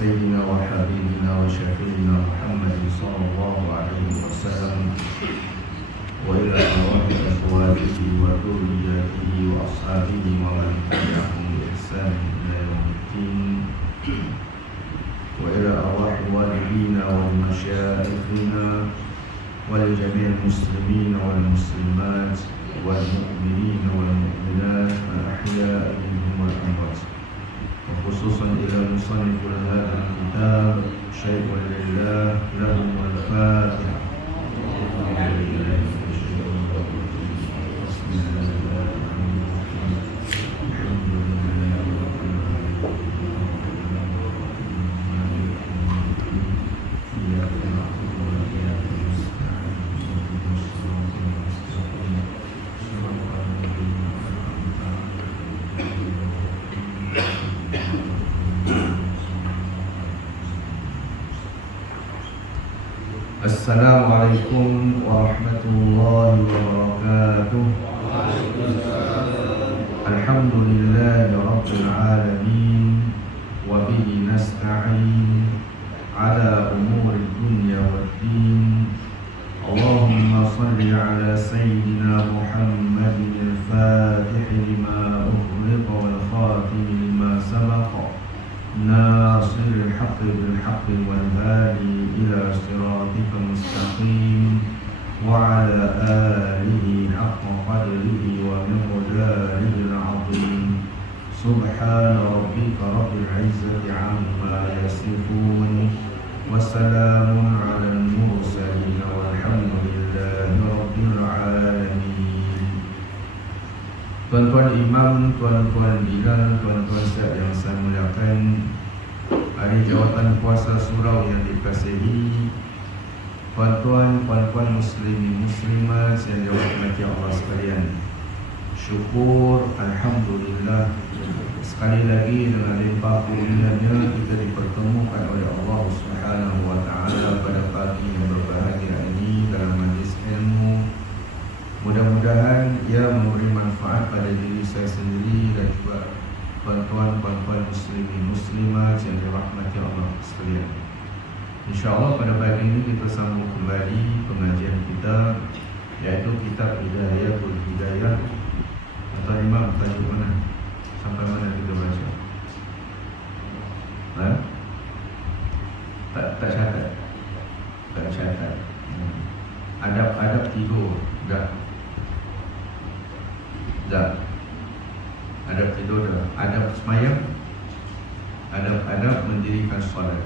سيدنا وحبيبنا وشفيعنا محمد صلى الله عليه وسلم وإلى أرواح أزواجه وذرياته وأصحابه ومن تبعهم بإحسان إلى يوم الدين وإلى أرواح والدينا ومشايخنا ولجميع المسلمين والمسلمات والمؤمنين والمؤمنات الأحياء منهم والأموات وخصوصا إلى مصنف هذا الكتاب شيخ لله لهم الفاتحة. Assalamualaikum warahmatullahi wabarakatuh. Alhamdulillahi rabbil alamin wa bihi nasta'in ala umuri dunya waddin. Allahumma salli ala sayyidina Muhammadin al-fatih lima ughliqa wal khatim lima sabaqa nasiril haqqi bil haqqi wal hadi ila siratika mustaqim wa ala alihi haqqa qadrihi wa miqdarihi al-azim. Subhana rabbika rabbil izzati amma yasifun wa salamun ala al-mursalin walhamdulillahi rabbil alamin. Tuan-tuan imam, tuan-tuan bilal, tuan-tuan ustaz yang saya muliakan, ahli jawatan kuasa surau yang dikasihi, tuan-tuan, puan-puan muslimin muslimat yang dirahmati Allah sekalian. Syukur, alhamdulillah, sekali lagi dengan limpah kurnianya kita dipertemukan oleh Allah Subhanahu wa taala pada pagi yang berbahagia ini dalam majlis ilmu. Mudah-mudahan ia memberi manfaat pada diri saya sendiri dan juga tuan-tuan, puan-puan muslimin muslimat yang dirahmati Allah sekalian. InsyaAllah pada pagi ini kita sambung kembali pengajian kita, yaitu kitab Hidayatul Hidayah. Atau imam tajuk mana? Sampai mana kita baca? Tak catat. Tak catat. Adab-adab tidur. Dah. Adab tidur dah. Adab semayang. Adab-adab mendirikan solat.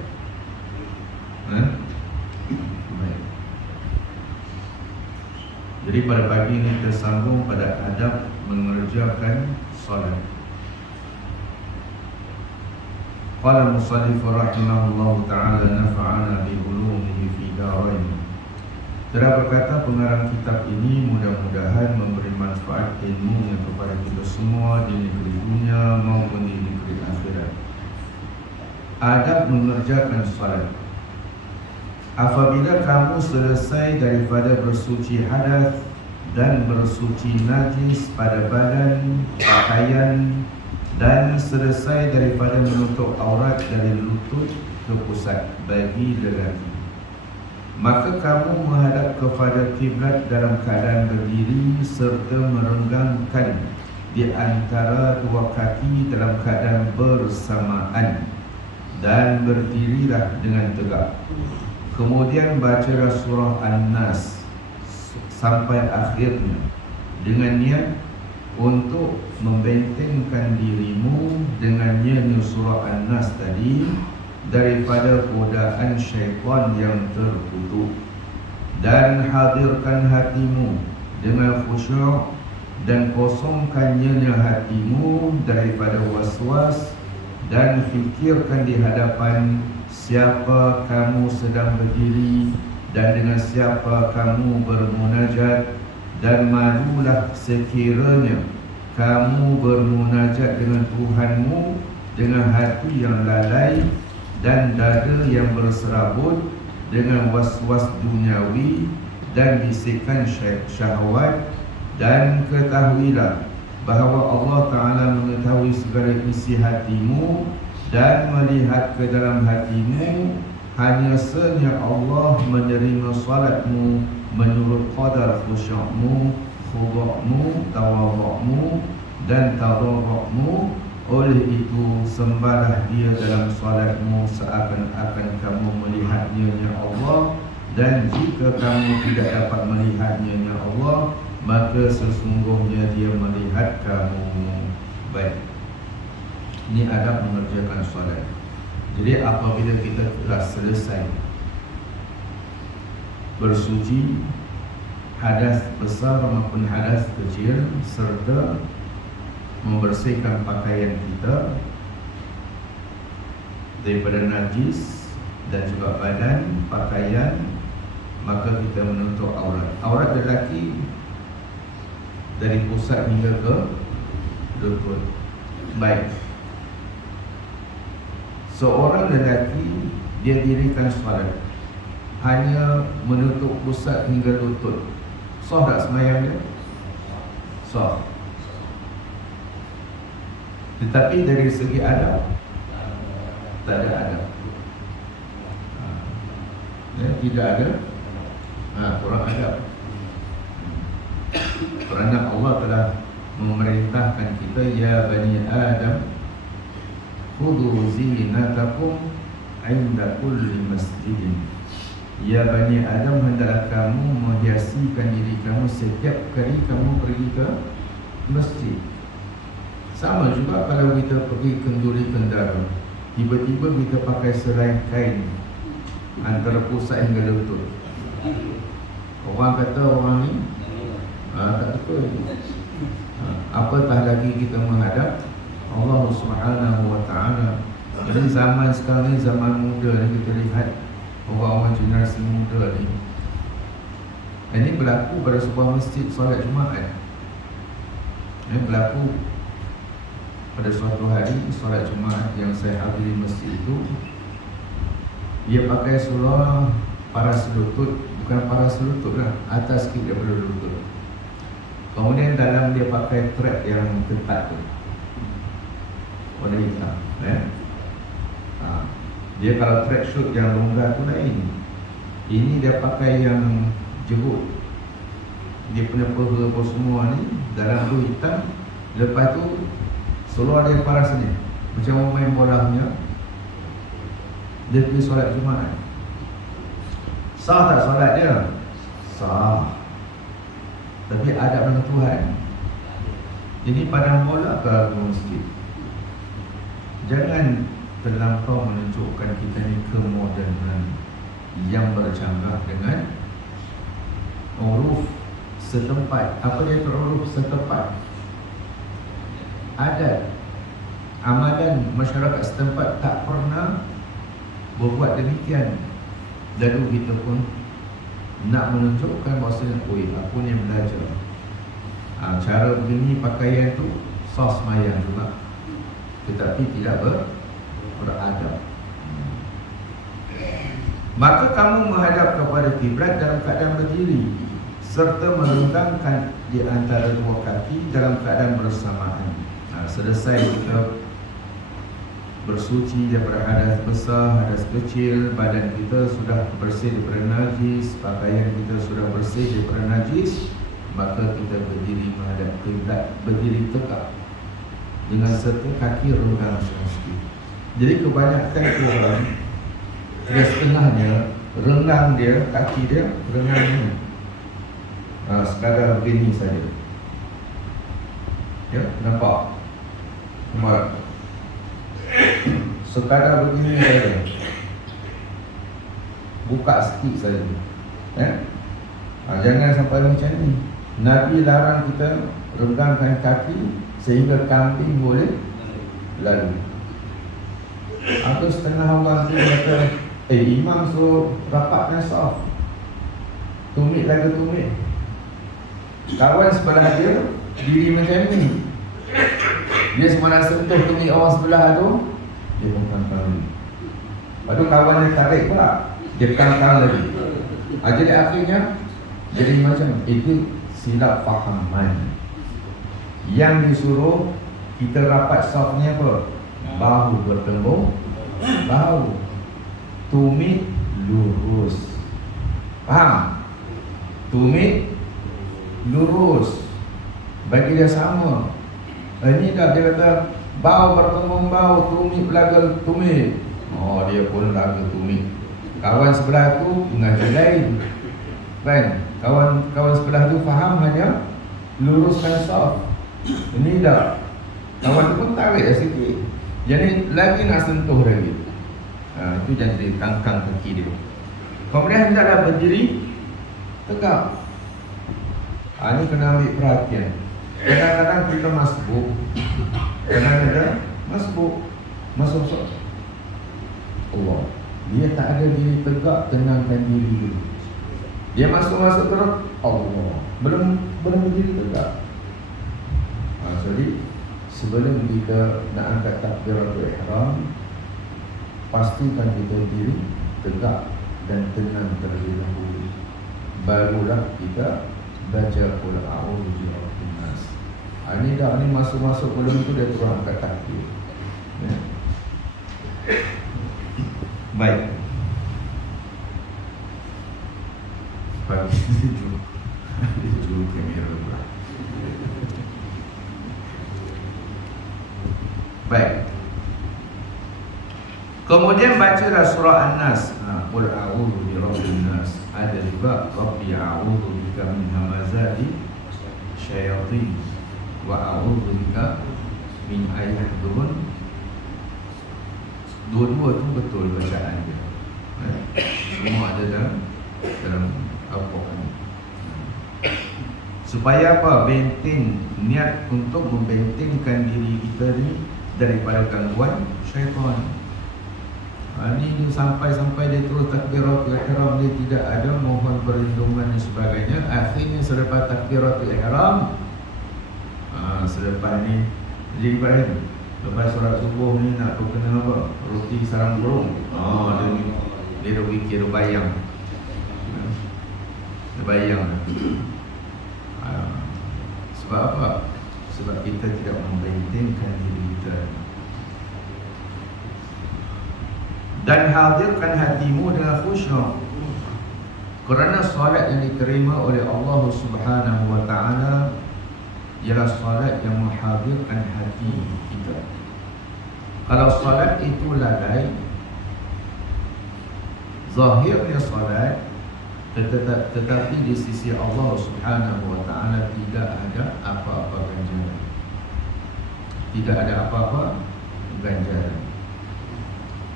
Baik. Jadi pada pagi ini kita sambung pada adab mengerjakan solat. Qala al-musannif rahimahullahu ta'ala nafa'ana bi ulumihi fi darain. Telah berkata pengarang kitab ini, mudah-mudahan memberi manfaat ilmunya kepada kita semua di negeri dunia maupun di negeri akhirat. Adab mengerjakan salat. Apabila kamu selesai daripada bersuci hadas dan bersuci najis pada badan, pakaian, dan selesai daripada menutup aurat dari lutut ke pusat bagi lelaki, maka kamu menghadap kepada kiblat dalam keadaan berdiri serta merenggangkan di antara dua kaki dalam keadaan bersamaan dan berdirilah dengan tegak. Kemudian bacalah surah An-Nas sampai akhirnya dengan niat untuk membentengkan dirimu dengannya surah An-Nas tadi daripada godaan syaitan yang terkutuk, dan hadirkan hatimu dengan khusyuk dan kosongkannya hatimu daripada was-was, dan fikirkan di hadapan siapa kamu sedang berdiri dan dengan siapa kamu bermunajat, dan malulah sekiranya kamu bermunajat dengan Tuhanmu dengan hati yang lalai dan dada yang berserabut dengan was-was duniawi dan bisikan syahwat, dan ketahuilah bahawa Allah Ta'ala mengetahui segala isi hatimu dan melihat ke dalam hatimu hanya senya Allah menerima salatmu menurut qadar khusyukmu, khudukmu, tawadukmu dan tadarrukmu. Oleh itu sembahlah dia dalam salatmu seakan-akan kamu melihatnya ya Allah, dan jika kamu tidak dapat melihatnya ya Allah, maka sesungguhnya dia melihat kamu. Baik, ini adab mengerjakan solat. Jadi apabila kita telah selesai bersuci hadas besar maupun hadas kecil, serta membersihkan pakaian kita daripada najis dan juga badan, pakaian, maka kita menutup aurat. Aurat lelaki dari pusat hingga ke lutut. Baik, seorang lelaki dia dirikan solat hanya menutup pusat hingga lutut, sah tak sembahyang dia? Sah. Tetapi dari segi adab, tak ada adab. Tidak ada kurang adab. Kerana Allah telah memerintahkan kita, ya bani Adam khudhu zinatakum inda kulli masjidin. Ya bani Adam, hendaklah kamu menghiasikan diri kamu setiap kali kamu pergi ke masjid. Sama juga kalau kita pergi kenduri kendara, tiba-tiba kita pakai serai kain antara pusat hingga lutut. Orang kata orang ni tak betul. Apatah lagi kita menghadap Allah Subhanahu wa ta'ala. Jadi zaman sekarang ni zaman muda ni, kita lihat orang-orang generasi muda ni. Ini berlaku pada sebuah masjid solat Jumaat. Ini berlaku pada suatu hari solat Jumaat yang saya hadiri masjid itu. Dia pakai seluar paras lutut, bukan paras lutut lah, atas sikit daripada lutut. Kemudian dalam dia pakai track yang ketat tu, warna hitam. Dia kalau track shoot yang longgar tu lain. Ini dia pakai yang jerut. Dia punya peha apa semua ni dalam tu hitam. Lepas tu seluar dia paras ni, macam orang main bola punya. Dia pergi solat Jumaat. Sah tak solat dia? Sah. Tapi adab dengan Tuhan. Jadi padang bola ke masjid, jangan terlampau menunjukkan kita ni kemodenan yang bercanggah dengan uruf setempat. Apa dia uruf setempat? Adat, amalan masyarakat setempat tak pernah berbuat demikian. Lalu kita pun nak menunjukkan bahawasanya, oi, aku ni belajar. Cara begini pakaian tu sah sembahyang juga, tetapi tidak beradab. Maka kamu menghadap kepada kiblat dalam keadaan berdiri, serta merenggangkan di antara dua kaki dalam keadaan bersamaan. Selesai kita bersuci daripada hadas besar, hadas kecil, badan kita sudah bersih daripada najis, pakaian kita sudah bersih daripada najis, maka kita berdiri menghadap kiblat, berdiri tegak dengan serta kaki renggang sikit. Jadi kebanyakan orang, dia setengahnya renggang dia, kaki dia renggang ni, sekadar begini saja. Ya, nampak? Kemarin sekadar begini saja, buka sikit saja. Jangan sampai macam ni. Nabi larang kita renggangkan kaki sehingga kambing boleh lalu. Atau setengah orang tu kata, imam suruh rapatkan saf, tumit lagi tumit. Kawan sebelah dia diri macam ni, dia semua sentuh tumit orang sebelah tu, dia pun kangkang lagi. Lepas tu kawan dia tarik pula, dia kangkang lagi. Jadi akhirnya jadi macam itu silap fahaman. Yang disuruh kita rapat saf ni apa? Bahu bertemu bahu. Tumit lurus. Faham? Tumit lurus. Bagi dia sama. Ini dah dia kata bahu bertemu bahu, tumit belaga tumit. Oh, dia pun belaga tumit. Kawan sebelah tu mengajar lain. Kan? Kawan sebelah tu faham hanya luruskan saf. Ini dah kawan tu pun tarik sikit. Jadi lagi nak sentuh lagi. Itu jadi tangkang kaki dia. Kemudian hendaklah berdiri tegak. Ini kena ambil perhatian. Kadang-kadang kita masbuk. Kadang-kadang masbuk. Masuk. Allah. Dia tak ada diri tegak, tenangkan diri dulu. Dia masuk terus Allah. Belum berdiri tegak. Jadi sebelum kita nak angkat takbiratul ihram, pastikan kita diri tegak dan tenang terlebih dahulu. Barulah kita baca qul a'udzu birabbin nas. Ini dah ni masuk belum tu dia terus angkat takbir. Ya. Baik. Pagi sejuk kamera pula. Baik. Kemudian bacalah surah An-Nas. Qul a'udzu birabbin nas. Ada juga Rabbi a'udzu bika min hamazati syayatin wa a'udzu bika min ayahdurun. Dua-dua tu betul bacaan dia. Semua ada dalam Al-Quran. Supaya apa? Benteng, niat untuk membentengkan diri kita ni daripada gangguan syaitan. Ini sampai dia terus takbiratul ihram, dia tidak ada mohon perlindungan dan sebagainya. Akhirnya selepas takbiratul ihram, selepas ni jadi Ibrahim, lepas solat subuh ni nak kena apa? Roti sarang burung. Dia dah fikir, dia bayang. Sebab apa? Sebab kita tidak membentengkan diri kita. Dan hadirkan hatimu dengan khusyuk. Kerana solat yang diterima oleh Allah Subhanahu wa taala ialah solat yang menghadirkan hati kita. Kalau solat itu lalai, zahirnya solat, tetapi di sisi Allah Subhanahu wa taala tidak ada apa-apa ganjaran. Tidak ada apa-apa ganjaran.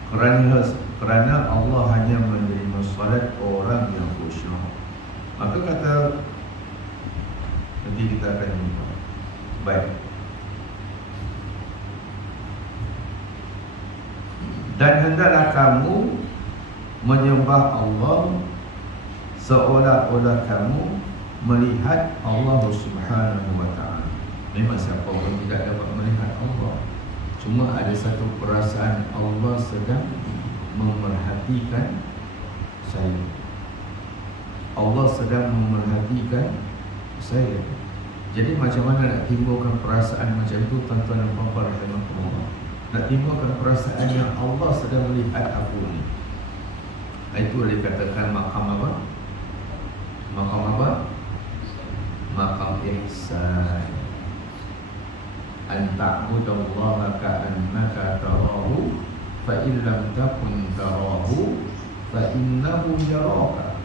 Kerana Allah hanya menerima solat orang yang khusyuk. Maka kata, nanti kita akan jumpa. Baik. Dan hendaklah kamu menyembah Allah seolah-olah kamu melihat Allah Subhanahu wa taala. Memang siapa pun tidak dapat melihat Allah. Cuma ada satu perasaan Allah sedang memerhatikan saya. Allah sedang memerhatikan saya. Jadi macam mana nak timbulkan perasaan macam itu, tuan-tuan dan puan-puan rahimahullah? Nak timbulkan perasaan yang Allah sedang melihat aku ni. Itu dikatakan makam apa? Makam apa? Makam ihsan. An ta'budallaha ka'annaka tarahu fa in lam takun tarahu fa innahu yaraka.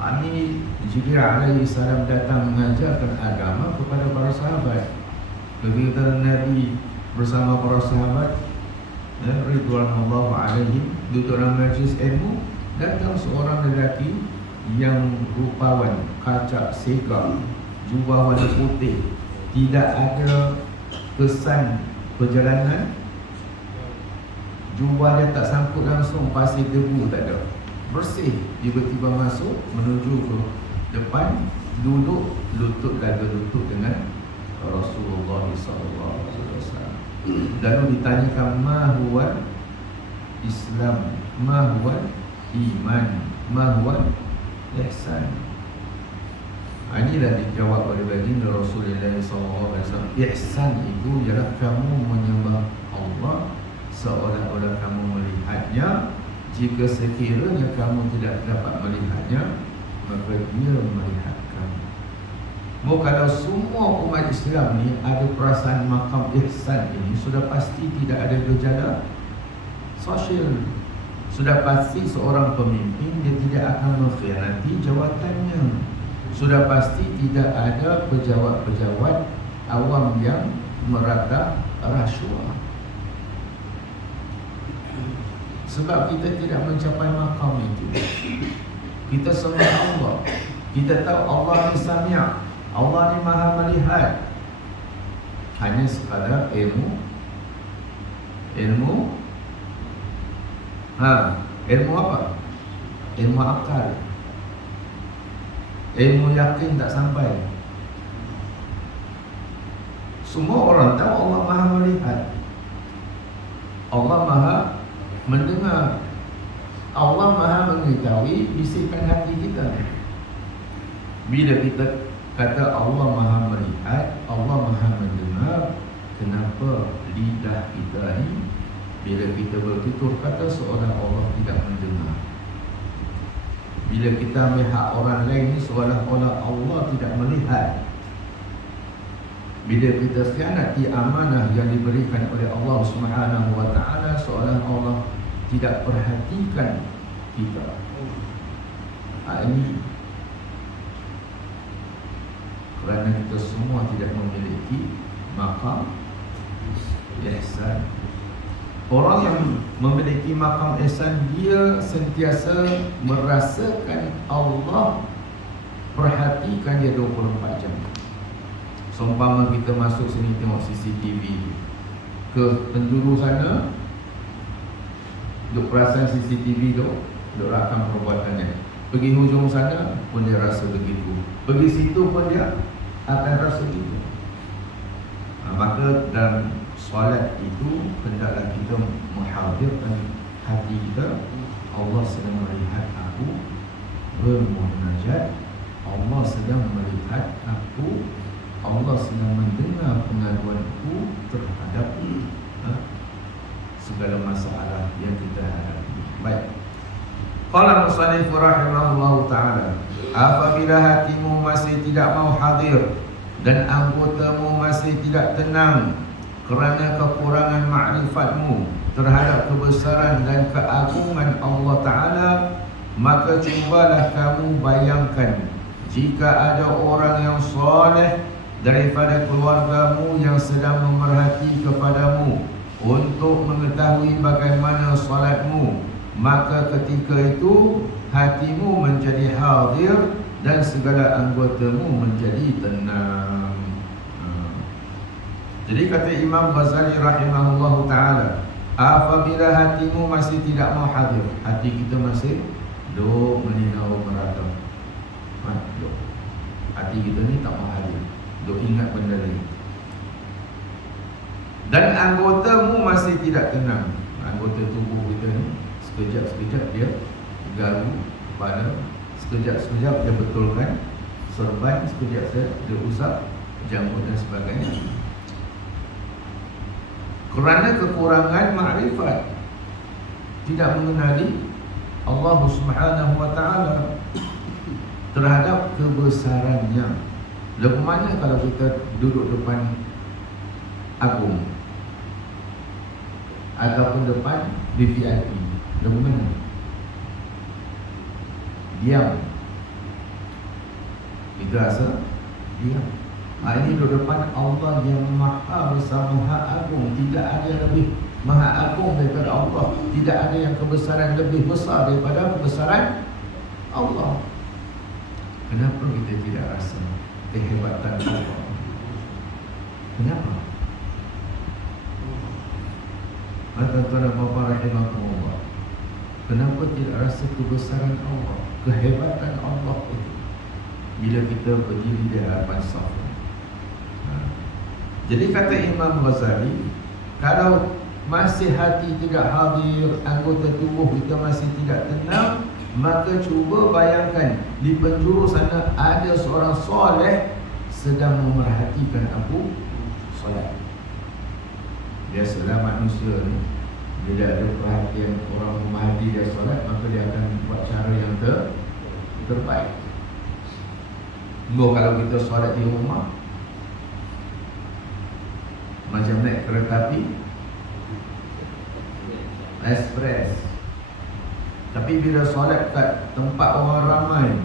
Ini Jibril alaihi salam datang mengajarkan agama kepada para sahabat. Ketika Nabi bersama para sahabat ridwanullah alaihim duduk dalam majlis ilmu, datang seorang lelaki yang rupawan, kacak segar, jubah warna putih, tidak ada kesan perjalanan, jubah dia tak sangkut langsung pasir debu, tak ada, bersih. Tiba-tiba masuk menuju ke depan, duduk lutut daga lutut dengan Rasulullah SAW. Lalu ditanyakan, ma huwa Islam, ma huwa iman, ma huwa ihsan. Inilah dijawab oleh baginda Rasulullah SAW. Ihsan itu ialah kamu menyembah Allah Allah seolah-olah kamu melihatnya. Jika sekiranya kamu tidak dapat melihatnya, maka dia melihat kamu. Kalau semua umat Islam ni ada perasaan maqam ihsan ini, sudah pasti tidak ada gejala sosial. Sudah pasti seorang pemimpin dia tidak akan mengkhianati jawatannya. Sudah pasti tidak ada pejabat-pejabat awam yang merata rasuah. Sebab kita tidak mencapai maqam itu. Kita sembah Allah. Kita tahu Allah ni Sami', Allah ni Maha melihat. Hanya sekadar ilmu apa? Ilmu akal. Ilmu yakin tak sampai. Semua orang tahu Allah Maha melihat, Allah Maha mendengar, Allah Maha mengetahui bisikan hati kita. Bila kita kata Allah Maha melihat, Allah Maha mendengar, kenapa lidah kita ni bila kita bertutur kata seolah Allah tidak mendengar? Bila kita melihat orang lain ni seolah-olah Allah tidak melihat. Bila kita khianati amanah yang diberikan oleh Allah Subhanahu wa taala, seolah Allah tidak perhatikan kita. Ini kerana kita semua tidak memiliki maqam ihsan. Orang yang memiliki maqam ihsan, dia sentiasa merasakan Allah perhatikan dia 24 jam. Seumpama kita masuk sini tengok CCTV, ke penjuru sana duk perasan CCTV tu, duk rakam perbuatannya. Pergi hujung sana pun dia rasa begitu, pergi situ pun dia akan rasa begitu. Maka dalam solat itu hendaklah kita menghadirkan hati kita. Allah sedang melihat aku bermunajat, Allah sedang melihat aku, Allah sedang mendengar pengaduanku terhadap segala masalah yang kita hadapi. Baik. Qala musannif rahimahullahu ta'ala, apabila hatimu masih tidak mau hadir dan anggotamu masih tidak tenang kerana kekurangan ma'rifatmu terhadap kebesaran dan keagungan Allah Ta'ala, maka cubalah kamu bayangkan jika ada orang yang soleh daripada keluargamu yang sedang memerhati kepadamu untuk mengetahui bagaimana solatmu, maka ketika itu hatimu menjadi hadir dan segala anggotamu menjadi tenang. Jadi kata Imam Ghazali rahimahullahu ta'ala, apabila hatimu masih tidak mau hadir, hati kita masih duk meninau merata, hati kita ni tak mau hadir, duk ingat benda lain, dan anggotamu masih tidak tenang. Anggota tubuh kita ni sekejap-sekejap dia garu kepala, sekejap-sekejap dia betulkan serban, sekejap-sekejap dia usap janggut dan sebagainya, kerana kekurangan makrifat, tidak mengenali Allah Subhanahu wa ta'ala terhadap kebesarannya. Lagu mana kalau kita duduk depan agung ataupun depan VVIP, lagu mana? Diam. Kita rasa diam. Ini duduk depan Allah yang Maha Besar, Maha Agung. Tidak ada yang lebih Maha Agung daripada Allah. Tidak ada yang kebesaran lebih besar daripada kebesaran Allah. Kenapa kita tidak rasa kehebatan Allah? Kenapa? Tuan-tuan bapa rahimahullah, kenapa tidak rasa kebesaran Allah, kehebatan Allah itu bila kita berdiri di hadapan saf? Jadi kata Imam Ghazali, kalau masih hati tidak hadir, anggota tubuh kita masih tidak tenang, maka cuba bayangkan di penjuru sana ada seorang soleh sedang memerhatikan aku solat. Biasalah manusia ni, bila ada perhatian orang memahati dia solat, maka dia akan buat cara yang terbaik. Kalau kita solat di rumah macam naik kereta api express. Tapi bila solat kat tempat orang ramai,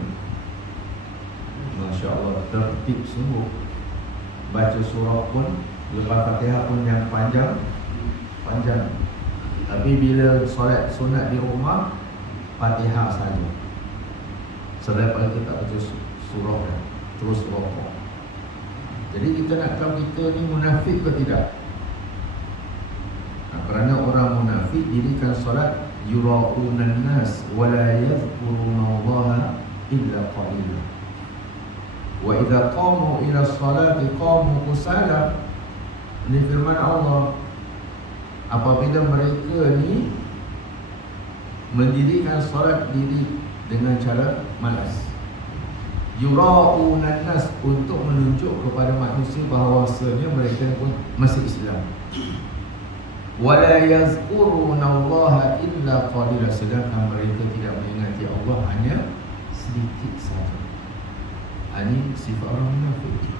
Masya Allah, tertib sungguh. Baca surah pun, lepas Fatihah pun yang panjang. Tapi bila solat sunat di rumah, Fatihah saja. Selepas itu tak baca surah kan, terus rokok. Jadi kita nak tahu kita ni munafik ke tidak? Kerana orang munafik dirikan solat yura'unan nas wa la yadhkurunallaha illa qalila. Wa idza qamu ila sholati qamu kusala. Ini firman Allah. Apabila mereka ni mendirikan solat diri dengan cara malas, yura'unan nas, untuk menunjuk kepada manusia bahawasanya mereka pun masih Islam. Wala yazkurunallaha illa qalila, sedangkan mereka tidak mengingati Allah hanya sedikit saja. Ini sifat orang munafik.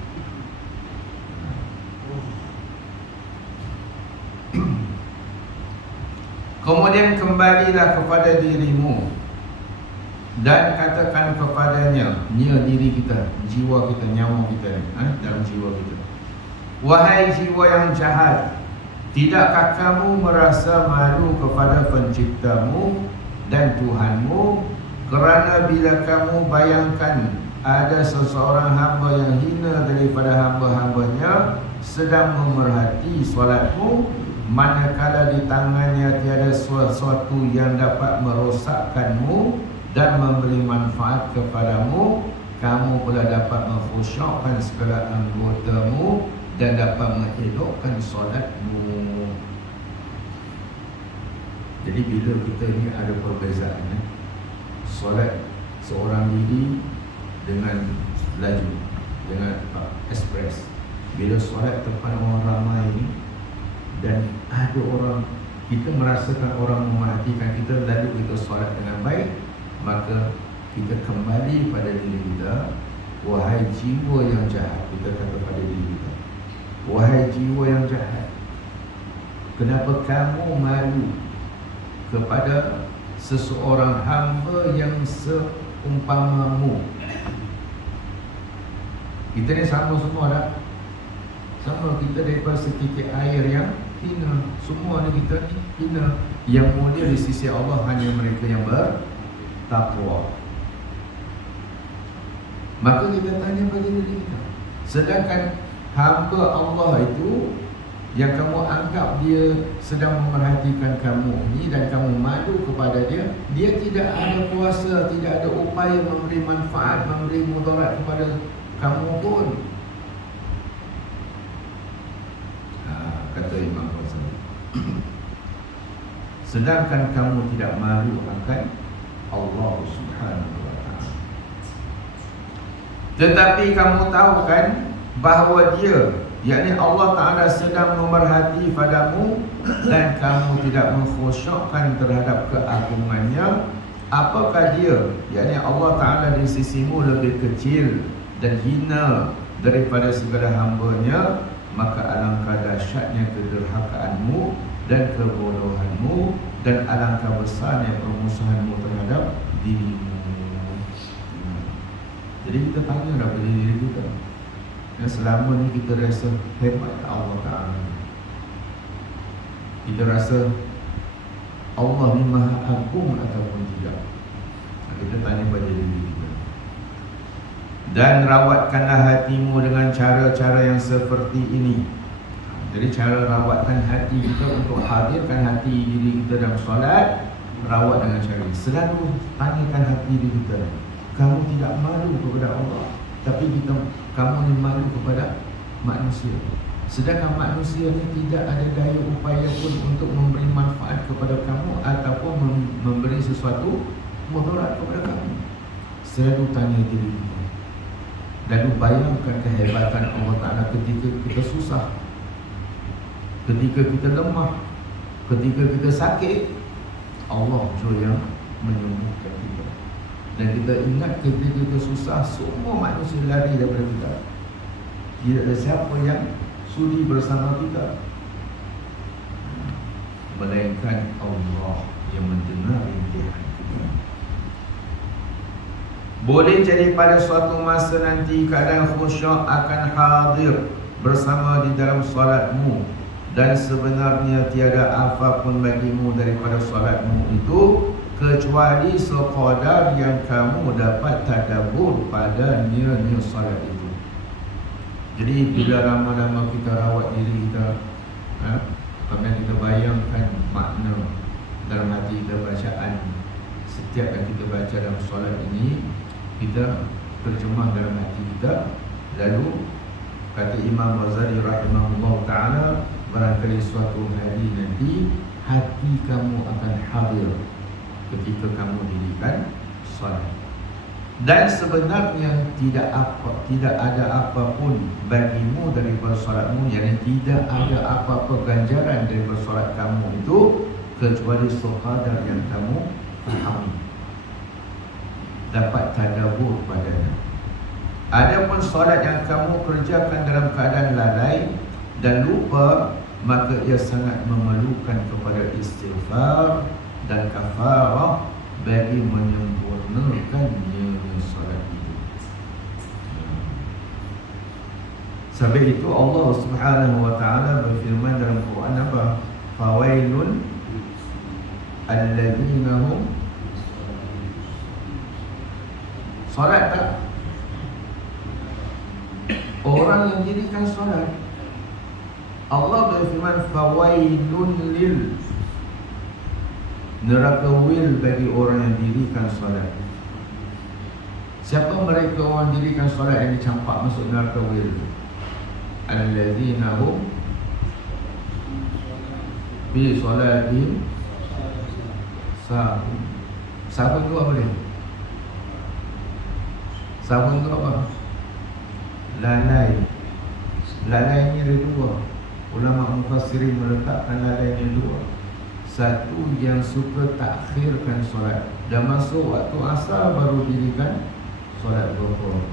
Kemudian kembalilah kepada dirimu dan katakan kepadanya, nia diri kita, jiwa kita, nyawa kita ni, dalam jiwa kita. Wahai jiwa yang jahat, tidakkah kamu merasa malu kepada penciptamu dan Tuhanmu? Kerana bila kamu bayangkan ada seseorang hamba yang hina daripada hamba-hambanya sedang memerhati solatmu, manakala di tangannya tiada sesuatu yang dapat merosakkanmu dan memberi manfaat kepadamu, kamu pula dapat mengkhusyukkan segala anggotamu dan dapat mengelokkan solatmu. Jadi bila kita ni ada perbezaan, solat seorang diri dengan laju, dengan express. Bila solat depan orang ramai ni, dan ada orang, kita merasakan orang memperhatikan kita, lalu kita solat dengan baik, maka kita kembali pada diri kita. Wahai jiwa yang jahat, kita kata pada diri kita, wahai jiwa yang jahat, kenapa kamu malu kepada seseorang hamba yang seumpamamu? Kita ni sama semua tak? Sama, kita daripada setitik air yang hina. Semua ni kita ni hina. Yang mulia di sisi Allah hanya mereka yang bertakwa. Maka kita tanya pada diri kita, sedangkan hamba Allah itu yang kamu anggap dia sedang memerhatikan kamu ni dan kamu malu kepada dia, dia tidak ada kuasa, tidak ada upaya memberi manfaat, memberi mudarat kepada kamu pun. Kata Imam Ghazali, sedangkan kamu tidak malu akan Allah Subhanahu wa ta'ala. Tetapi kamu tahu kan bahawa dia, yakni Allah Ta'ala, sedang memerhati padamu dan kamu tidak mengkhusyukkan terhadap keagungannya. Apakah dia, yakni Allah Ta'ala, di sisimu lebih kecil dan hina daripada segala hambanya? Maka alangkah dahsyatnya kederhakaanmu dan kebodohanmu, dan alangkah besarnya permusuhanmu terhadap dirimu. Jadi kita tanya pada diri kita, yang selama ni kita rasa hebat Allah Ta'ala, kita rasa Allah ni maha agung ataupun tidak? Kita tanya pada diri kita. Dan rawatkanlah hatimu dengan cara-cara yang seperti ini. Jadi cara rawatkan hati kita untuk hadirkan hati diri kita dalam solat, rawat dengan cara ini. Selalu tanyakan hati diri kita, kamu tidak malu kepada Allah, tapi kamu ni malu kepada manusia. Sedangkan manusia ni tidak ada daya upaya pun untuk memberi manfaat kepada kamu ataupun memberi sesuatu mudarat kepada kamu. Selalu tanya diri kita. Lalu bayangkan kehebatan Allah Ta'ala ketika kita susah. ketika kita lemah, ketika kita sakit, Allah yang menyembuhkan kita. Dan kita ingat ketika kita susah, semua manusia lari daripada kita. Tidak ada siapa yang sudi bersama kita, melainkan Allah yang mendengar rintihan kita. Boleh jadi pada suatu masa nanti keadaan khusyuk akan hadir bersama di dalam solatmu, dan sebenarnya tiada apapun bagimu daripada solatmu itu kecuali sekadar yang kamu dapat tadabbur pada niat solat itu. Jadi bila lama-lama kita rawat diri kita, kemudian kita bayangkan makna dalam hati kita bacaan setiap yang kita baca dalam solat ini, kita terjemah dalam hati kita. Lalu kata Imam Ghazali rahimahullah ta'ala, barangkali suatu hari nanti hati kamu akan hadir ketika kamu dirikan solat. Dan sebenarnya tidak ada apapun bagimu daripada solatmu, yakni tidak ada apa-apa ganjaran daripada solat kamu itu kecuali sekadar yang kamu fahami, dapat tadabbur padanya. Adapun solat yang kamu kerjakan dalam keadaan lalai dan lupa, maka ia sangat memerlukan kepada istighfar dan kafarah bagi menyempurnakannya solat itu. Sebab itu Allah Subhanahu wa taala berfirman dalam Quran apa? Fawailun alladzina hum solat tak? Orang yang dirikan solat, Allah berfirman fawailun lil, neraka wil bagi orang yang dirikan solat. Siapa mereka orang dirikan solat yang dicampak masuk neraka wil? Alladzina hum bi solatihim sahun. Sahun tu apa dia? Sahun tu apa? Lalai. Lalai ni ada dua. Ulama mufassirin meletakkan lalai ni dua. Satu yang suka takhirkan solat, dah masuk waktu asar baru dirikan solat zuhur.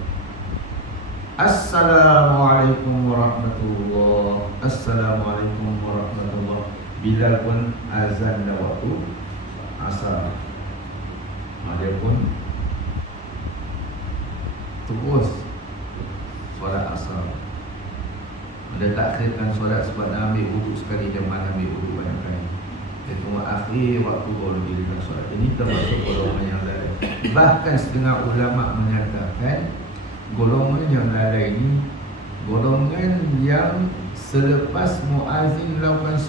Assalamualaikum warahmatullahi, Assalamualaikum warahmatullahi. Bilal pun azan dah waktu asar, dia pun terus solat asar. Dia takhirkan solat sebab nak ambil wuduk sekali, dia mana ambil wuduk banyak kali. Dia tunggu akhir waktu baru dirikan solat. Ini termasuk golongan yang lalai. Bahkan setengah ulama menyatakan golongan yang lalai ini golongan yang selepas muazzin lakukan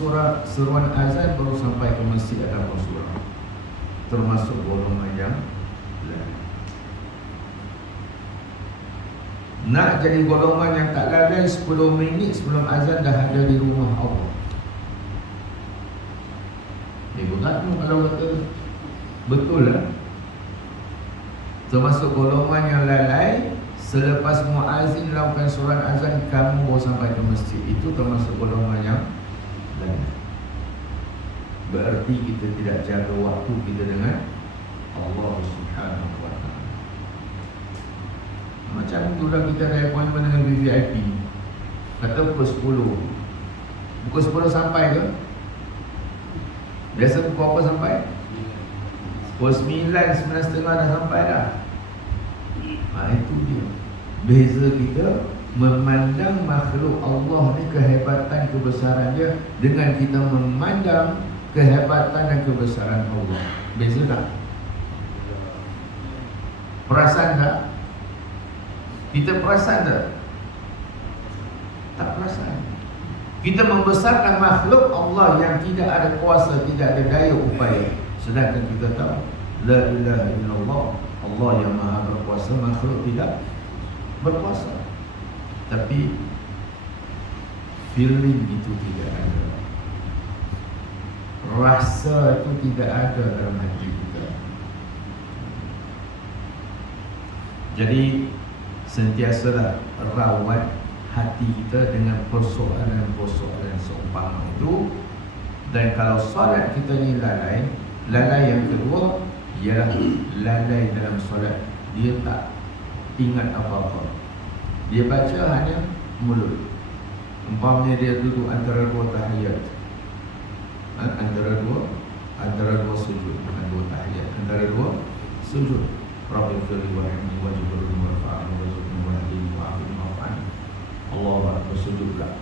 seruan azan baru sampai ke masjid ataupun surau. Termasuk golongan yang lalai. Nak jadi golongan yang tak lalai, 10 minit sebelum azan dah ada di rumah Allah. Dia berat tu kalau kata betul lah. Termasuk golongan yang lalai, selepas muazzin lakukan surat azan kamu baru sampai ke masjid. Itu termasuk golongan yang lalai. Berarti kita tidak jaga waktu kita dengan Allah Subhanahu wa ta'ala. Macam itulah kita ada appointment dengan VVIP, kata pukul 10. Pukul 10 sampai ke? Biasa pukul apa sampai? Pukul 9, 9.30 dah sampai dah. Itu dia beza kita memandang makhluk Allah ni, kehebatan kebesaran dia, dengan kita memandang kehebatan dan kebesaran Allah. Beza tak? Perasan tak? Kita perasan tak? Tak perasan. Kita membesarkan makhluk Allah yang tidak ada kuasa, tidak ada daya upaya. Sedangkan kita tahu la ilaha illallah, Allah yang maha berkuasa, makhluk tidak berkuasa. Tapi feeling itu tidak ada, rasa itu tidak ada dalam hati kita. Jadi sentiasalah rawat hati kita dengan persoalan-persoalan seumpama itu. Dan kalau solat kita ni lalai yang kedua ialah lalai dalam solat. Dia tak ingat apa-apa, dia baca hanya mulut. Umpamanya dia duduk antara dua tahiyat, antara dua sujud, bukan dua tahiyat, antara dua sujud. Rabbi firli warhamni wajburni warfa'ni warzuqni wahdini wa'afini wa'afani. Allahu Akbar, sujud pula.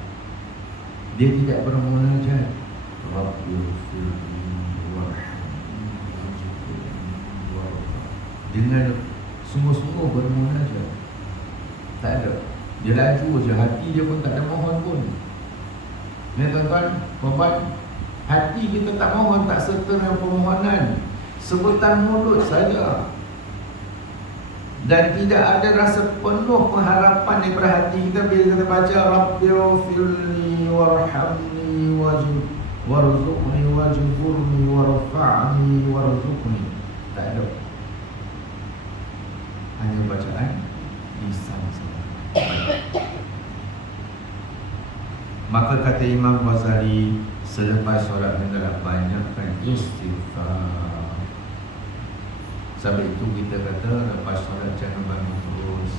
Dia tidak bermunajat. Rabbi firli warhamni wajburni warfa'ni dengan sungguh-sungguh bermunajat. Tak ada. Dia laju je, hati dia pun tak ada mohon pun. Ni tuan-tuan, hati kita tak mohon, tak serta dengan permohonan, sebutan mulut saja. Dan tidak ada rasa penuh pengharapan daripada hati kita bila kita baca Rabbighfirli warhamni warzuqni wajburni warfa'ni warzuqni. Tak ada. Hanya bacaan lisan saja. Maka kata Imam Ghazali, selepas solat hendaklah banyakkan istighfar. Sebab itu kita kata lepas solat jangan bangun terus,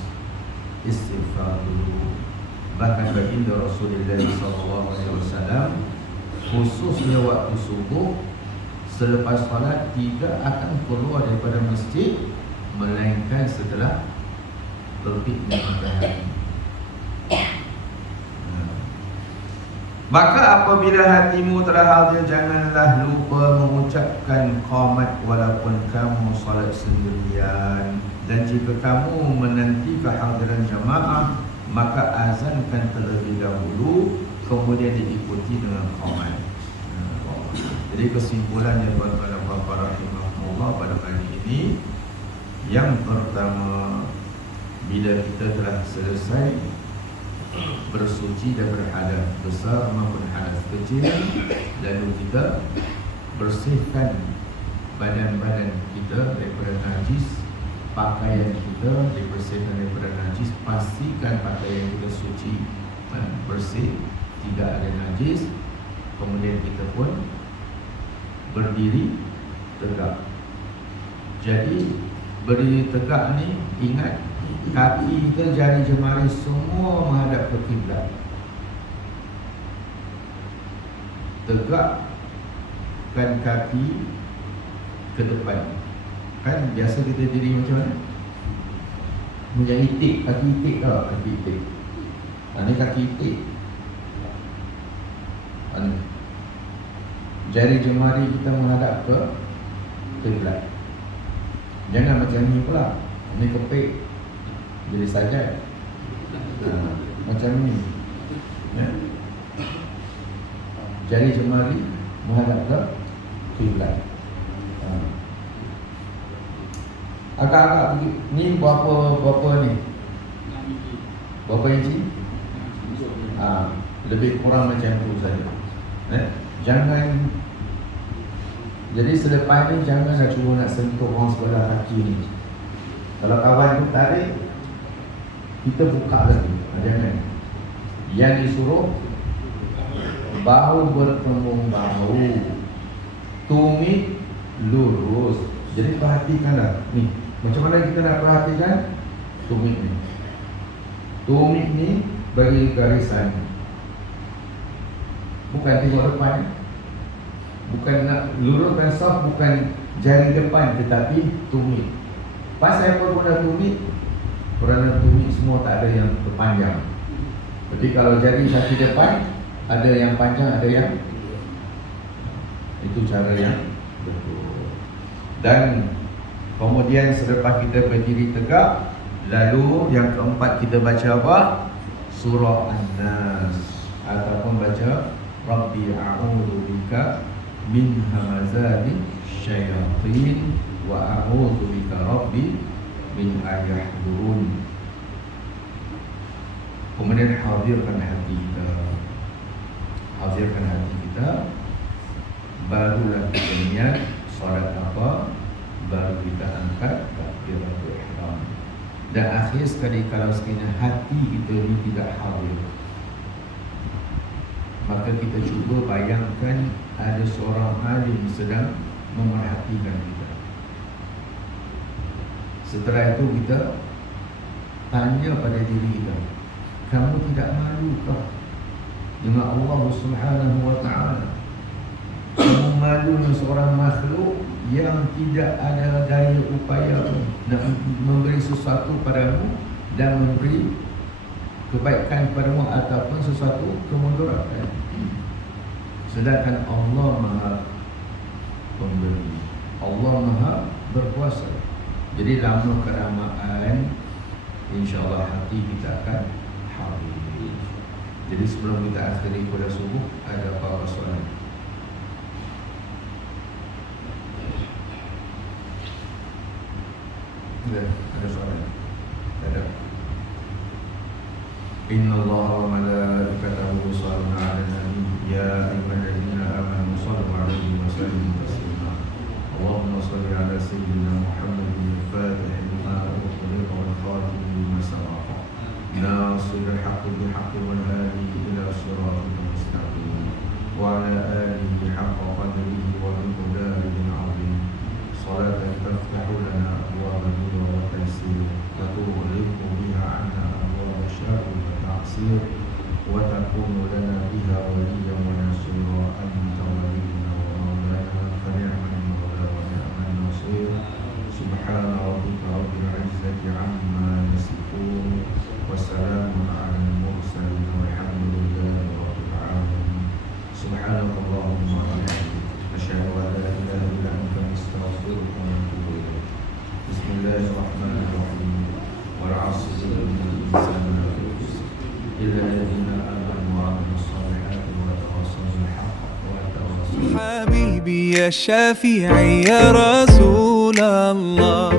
istighfar dulu. Bahkan baginda Rasulullah SAW khususnya waktu subuh, selepas solat tidak akan keluar daripada masjid melainkan setelah terbitnya matahari. Maka apabila hatimu telah hadir, janganlah lupa mengucapkan qamat walaupun kamu salat sendirian. Dan jika kamu menanti kehadiran jamaah, maka azankan terlebih dahulu, kemudian diikuti dengan qamat. Jadi kesimpulannya tuan-tuan dan puan-puan rahimahumullah pada hari ini, yang pertama, bila kita telah selesai bersuci daripada hadas besar maupun hadas kecil, lalu kita bersihkan badan-badan kita daripada najis, pakaian kita dibersihkan daripada najis, pastikan pakaian kita suci, bersih, tidak ada najis. Kemudian kita pun berdiri tegak. Jadi berdiri tegak ni, ingat kaki kita, jari jemari semua menghadap ke kiblat. Tegakkan kaki ke depan. Kan biasa kita diri macam mana? Macam itik, kaki itik tau, kaki itik. Ini kaki itik. Jari jemari kita menghadap ke kiblat. Jangan macam ni pula. Ini kepik jadi sajad. Macam ni, ya? Jari jemari menghadap ke kiblat. Agak-agak ni berapa ni? Berapa inci? Lebih kurang macam tu saja. Jangan. Jadi selepas ni janganlah cuba nak sentuh orang sebelah kaki ni. Kalau kawan tu tarik, kita buka lagi. Jangan. Yang disuruh bahu bertemu bahu, tumit lurus. Jadi perhatikanlah ni. Macam mana kita nak perhatikan tumit ni? Tumit ni bagi garisan, bukan tengok depan. Bukan nak luruskan saf, bukan jari depan, tetapi tumit. Pasal apa guna tumit? Kerana tumit semua tak ada yang terpanjang. Jadi kalau jari kaki depan, ada yang panjang, ada yang, itu cara yang betul. Dan kemudian selepas kita berdiri tegak, lalu yang keempat kita baca apa? Surah An-Nas, ataupun baca Rabbi a'udhu bika min hamazati syayatin wa a'udhu bika Rabbi min ayahdurun. Kemudian hadirkan hati kita. Hadirkan hati kita, barulah kita niat solat apa, baru kita angkat takbiratul ihram. Dan akhir sekali kalau sekiranya hati kita ini tidak hadir, maka kita cuba bayangkan ada seorang alim sedang memerhatikan kita. Setelah itu kita tanya pada diri kita, kamu tidak malukah dengan Allah Subhanahu wa ta'ala? Kamu malu dengan seorang makhluk yang tidak ada daya upaya pun nak memberi sesuatu padamu dan memberi kebaikan padamu ataupun sesuatu kemudaratan, sedangkan Allah Maha Pemberi, Allah Maha Berkuasa. Jadi lama kelamaan insya-Allah hati kita akan hadir. Jadi sebelum kita akhiri pada subuh, ada apa soalan? Ada soalan? Ada. Inna Allah wa malaikatahu yusalluna 'alan nabi ya ayyuhalladzina amanu sallu 'alaihi wa sallimu taslima. Allahumma shalli 'ala sayyidina Muhammadin al-fatih lima ughliqa wal khatim lima sabaqa nasiril haqqi bil haqqi wal hadi ila siratil mustaqim wa 'ala alihi haqqa qadrihi wa miqdarihi 'azim. Salatan taftahu lana abwaaba al-huda wa taysir wa tughliqu biha 'anna abwaaba asy-syarri wa ta'sir wa takunu lana biha waliyyan wa nasira. Anta waliyyuna wa maulana fa ni'mal mawla wa ni'man nasir. Subhana rabbika rabbil 'izzati 'amma yasifun wa salamun 'alal mursalin walhamdulillahi rabbil 'alamin. Subhanakallahumma wa bihamdika asyhadu an la ilaha illa anta astaghfiruka wa atubu ilaik. Bismillahirrahmanirrahim. Wal 'asri innal insana lafi khusr illa alladhina amanu wa 'amilus salihati wa tawassaw bil haqqi wa tawassaw. حبيبي يا شافعي يا رسول الله